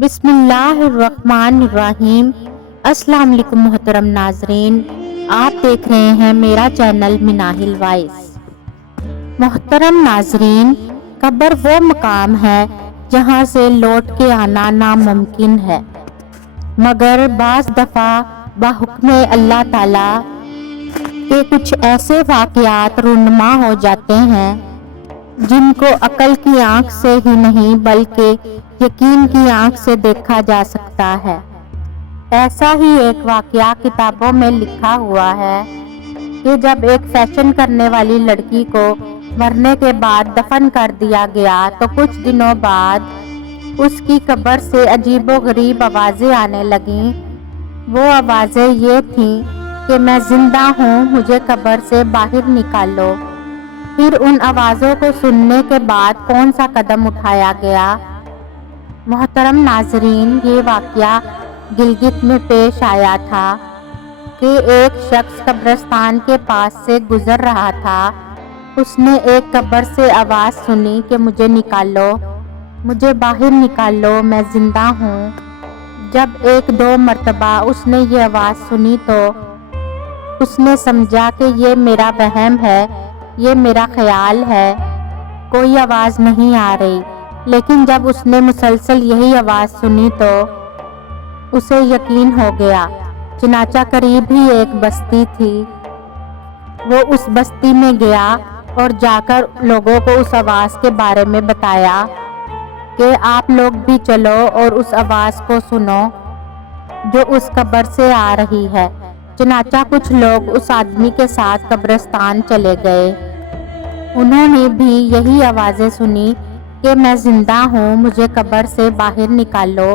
بسم اللہ الرحمن الرحیم۔ السلام علیکم محترم ناظرین، آپ دیکھ رہے ہیں میرا چینل مناہل وائس۔ محترم ناظرین، قبر وہ مقام ہے جہاں سے لوٹ کے آنا ناممکن ہے، مگر بعض دفعہ بحکم اللہ تعالی کے کچھ ایسے واقعات رونما ہو جاتے ہیں جن کو عقل کی آنکھ سے ہی نہیں بلکہ یقین کی آنکھ سے دیکھا جا سکتا ہے۔ ایسا ہی ایک واقعہ کتابوں میں لکھا ہوا ہے کہ جب ایک فیشن کرنے والی لڑکی کو مرنے کے بعد دفن کر دیا گیا تو کچھ دنوں بعد اس کی قبر سے عجیب و غریب آوازیں آنے لگیں۔ وہ آوازیں یہ تھیں کہ میں زندہ ہوں، مجھے قبر سے باہر نکالو۔ پھر ان آوازوں کو سننے کے بعد کون سا قدم اٹھایا گیا؟ محترم ناظرین، یہ واقعہ گلگت میں پیش آیا تھا کہ ایک شخص قبرستان کے پاس سے گزر رہا تھا۔ اس نے ایک قبر سے آواز سنی کہ مجھے نکالو، مجھے باہر نکالو، میں زندہ ہوں۔ جب ایک دو مرتبہ اس نے یہ آواز سنی تو اس نے سمجھا کہ یہ میرا وہم ہے، یہ میرا خیال ہے، کوئی آواز نہیں آ رہی۔ لیکن جب اس نے مسلسل یہی آواز سنی تو اسے یقین ہو گیا۔ چنانچہ قریب ہی ایک بستی تھی، وہ اس بستی میں گیا اور جا کر لوگوں کو اس آواز کے بارے میں بتایا کہ آپ لوگ بھی چلو اور اس آواز کو سنو جو اس قبر سے آ رہی ہے۔ چنانچہ کچھ لوگ اس آدمی کے ساتھ قبرستان چلے گئے۔ انہوں نے بھی یہی آوازیں سنی کہ میں زندہ ہوں، مجھے قبر سے باہر نکالو۔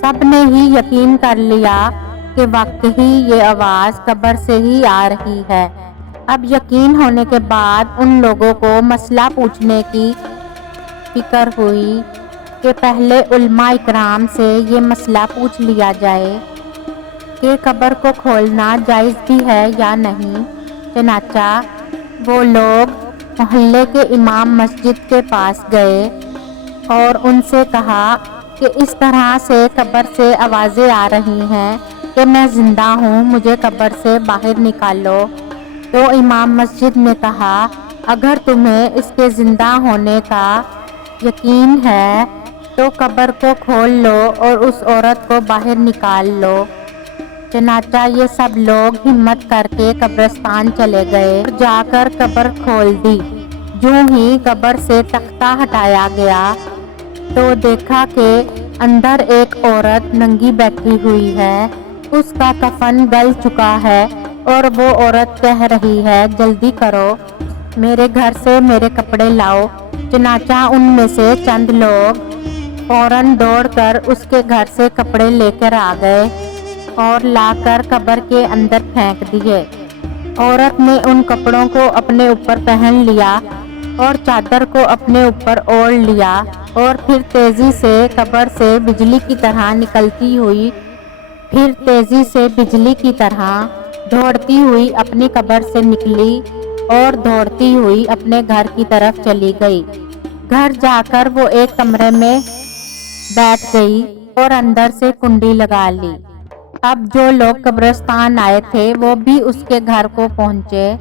سب نے ہی یقین کر لیا کہ واقعی یہ آواز قبر سے ہی آ رہی ہے۔ اب یقین ہونے کے بعد ان لوگوں کو مسئلہ پوچھنے کی فکر ہوئی کہ پہلے علماء اکرام سے یہ مسئلہ پوچھ لیا جائے کہ قبر کو کھولنا جائز بھی ہے یا نہیں۔ چنانچہ وہ لوگ محلے کے امام مسجد کے پاس گئے اور ان سے کہا کہ اس طرح سے قبر سے آوازیں آ رہی ہیں کہ میں زندہ ہوں، مجھے قبر سے باہر نکالو۔ تو امام مسجد نے کہا، اگر تمہیں اس کے زندہ ہونے کا یقین ہے تو قبر کو کھول لو اور اس عورت کو باہر نکال لو۔ چنانچہ یہ سب لوگ ہمت کر کے قبرستان چلے گئے اور جا کر قبر کھول دی۔ جوں ہی قبر سے تختہ ہٹایا گیا تو دیکھا کہ اندر ایک عورت ننگی بیٹھی ہوئی ہے، اس کا کفن گل چکا ہے اور وہ عورت کہہ رہی ہے، جلدی کرو، میرے گھر سے میرے کپڑے لاؤ۔ چنانچہ ان میں سے چند لوگ فوراً دوڑ کر اس کے گھر سے کپڑے لے کر آ گئے اور لا کر قبر کے اندر پھینک دیے۔ عورت نے ان کپڑوں کو اپنے اوپر پہن لیا اور چادر کو اپنے اوپر اوڑھ لیا اور پھر تیزی سے قبر سے بجلی کی طرح نکلتی ہوئی، پھر تیزی سے بجلی کی طرح دوڑتی ہوئی اپنی قبر سے نکلی اور دوڑتی ہوئی اپنے گھر کی طرف چلی گئی۔ گھر جا کر وہ ایک کمرے میں بیٹھ گئی اور اندر سے کنڈی لگا لی۔ اب جو لوگ قبرستان آئے تھے وہ بھی اس کے گھر کو پہنچے۔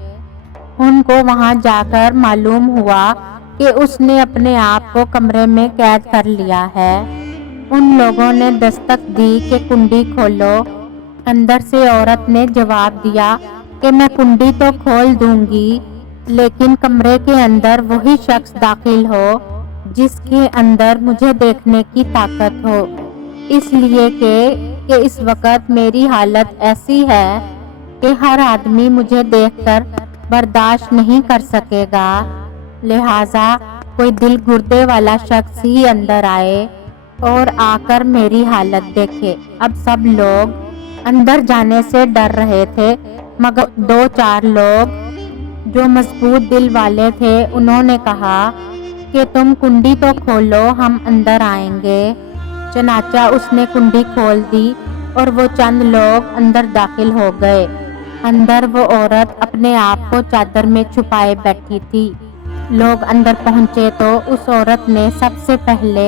ان کو وہاں جا کر معلوم ہوا کہ اس نے اپنے آپ کو کمرے میں قید کر لیا ہے۔ ان لوگوں نے دستک دی کہ کنڈی کھولو۔ اندر سے عورت نے جواب دیا کہ میں کنڈی تو کھول دوں گی، لیکن کمرے کے اندر وہی شخص داخل ہو جس کے اندر مجھے دیکھنے کی طاقت ہو، اس لیے کہ اس وقت میری حالت ایسی ہے کہ ہر آدمی مجھے دیکھ کر برداشت نہیں کر سکے گا، لہٰذا کوئی دل گردے والا شخص ہی اندر آئے اور آ کر میری حالت دیکھے۔ اب سب لوگ اندر جانے سے ڈر رہے تھے، مگر دو چار لوگ جو مضبوط دل والے تھے انہوں نے کہا کہ تم کنڈی تو کھولو، ہم اندر آئیں گے۔ چنانچہ اس نے کنڈی کھول دی اور وہ چند لوگ اندر داخل ہو گئے۔ اندر وہ عورت اپنے آپ کو چادر میں چھپائے بیٹھی تھی۔ لوگ اندر پہنچے تو اس عورت نے سب سے پہلے